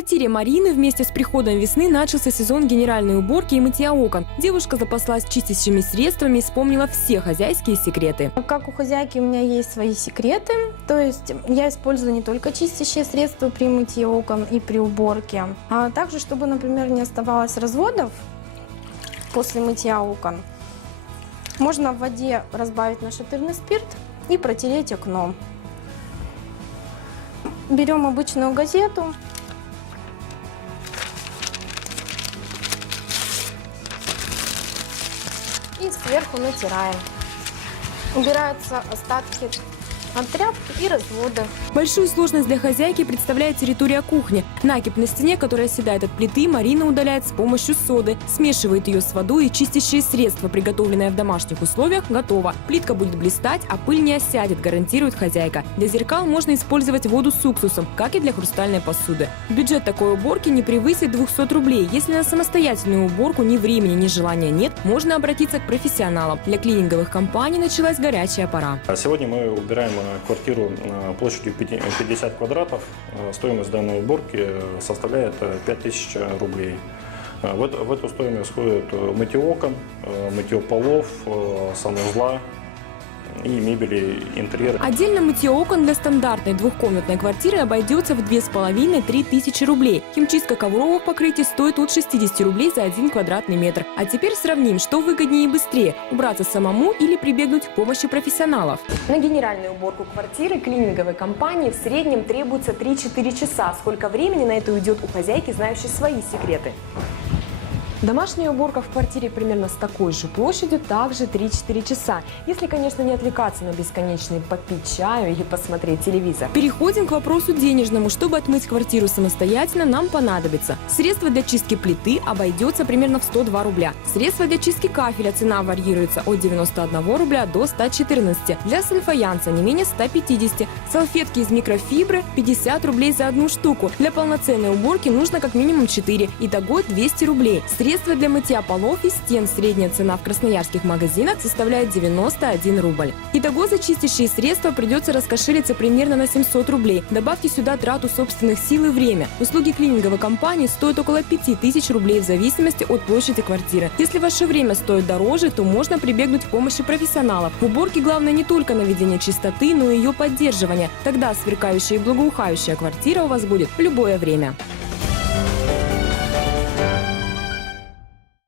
квартире Марины вместе с приходом весны начался сезон генеральной уборки и мытья окон. Девушка запаслась чистящими средствами и вспомнила все хозяйские секреты. Как у хозяйки у меня есть свои секреты, то есть я использую не только чистящие средства при мытье окон и при уборке, а также, чтобы, например, не оставалось разводов после мытья окон, можно в воде разбавить нашатырный спирт и протереть окно. Берем обычную газету. И сверху натираем. Убираются остатки от тряпки и разводы. Большую сложность для хозяйки представляет территория кухни. Накипь на стене, которая оседает от плиты, Марина удаляет с помощью соды. Смешивает ее с водой, и чистящее средство, приготовленное в домашних условиях, готово. Плитка будет блистать, а пыль не осядет, гарантирует хозяйка. Для зеркал можно использовать воду с уксусом, как и для хрустальной посуды. Бюджет такой уборки не превысит 200 рублей. Если на самостоятельную уборку ни времени, ни желания нет, можно обратиться к профессионалам. Для клининговых компаний началась горячая пора. Сегодня мы убираем квартиру площадью 50 квадратов. Стоимость данной уборки составляет 5000 рублей. В эту стоимость входит мытье окон, мытье полов, санузла и мебели, интерьера. Отдельно мытье окон для стандартной двухкомнатной квартиры обойдется в 2500–3 тысячи рублей. Химчистка ковровых покрытий стоит от 60 рублей за 1 квадратный метр. А теперь сравним, что выгоднее и быстрее – убраться самому или прибегнуть к помощи профессионалов. На генеральную уборку квартиры клининговой компании в среднем требуется 3–4 часа. Сколько времени на это уйдет у хозяйки, знающей свои секреты? Домашняя уборка в квартире примерно с такой же площадью, также 3–4 часа. Если, конечно, не отвлекаться на бесконечный попить чаю или посмотреть телевизор. Переходим к вопросу денежному. Чтобы отмыть квартиру самостоятельно, нам понадобится средство для чистки плиты, обойдется примерно в 102 рубля. Средство для чистки кафеля, цена варьируется от 91 рубля до 114. Для сульфаянца не менее 150. Салфетки из микрофибры 50 рублей за одну штуку. Для полноценной уборки нужно как минимум 4. Итого 200 рублей. Средства для мытья полов и стен. Средняя цена в красноярских магазинах составляет 91 рубль. Итого за чистящие средства придется раскошелиться примерно на 700 рублей. Добавьте сюда трату собственных сил и время. Услуги клининговой компании стоят около 5000 рублей в зависимости от площади квартиры. Если ваше время стоит дороже, то можно прибегнуть к помощи профессионалов. В уборке главное не только наведение чистоты, но и ее поддерживание. Тогда сверкающая и благоухающая квартира у вас будет в любое время.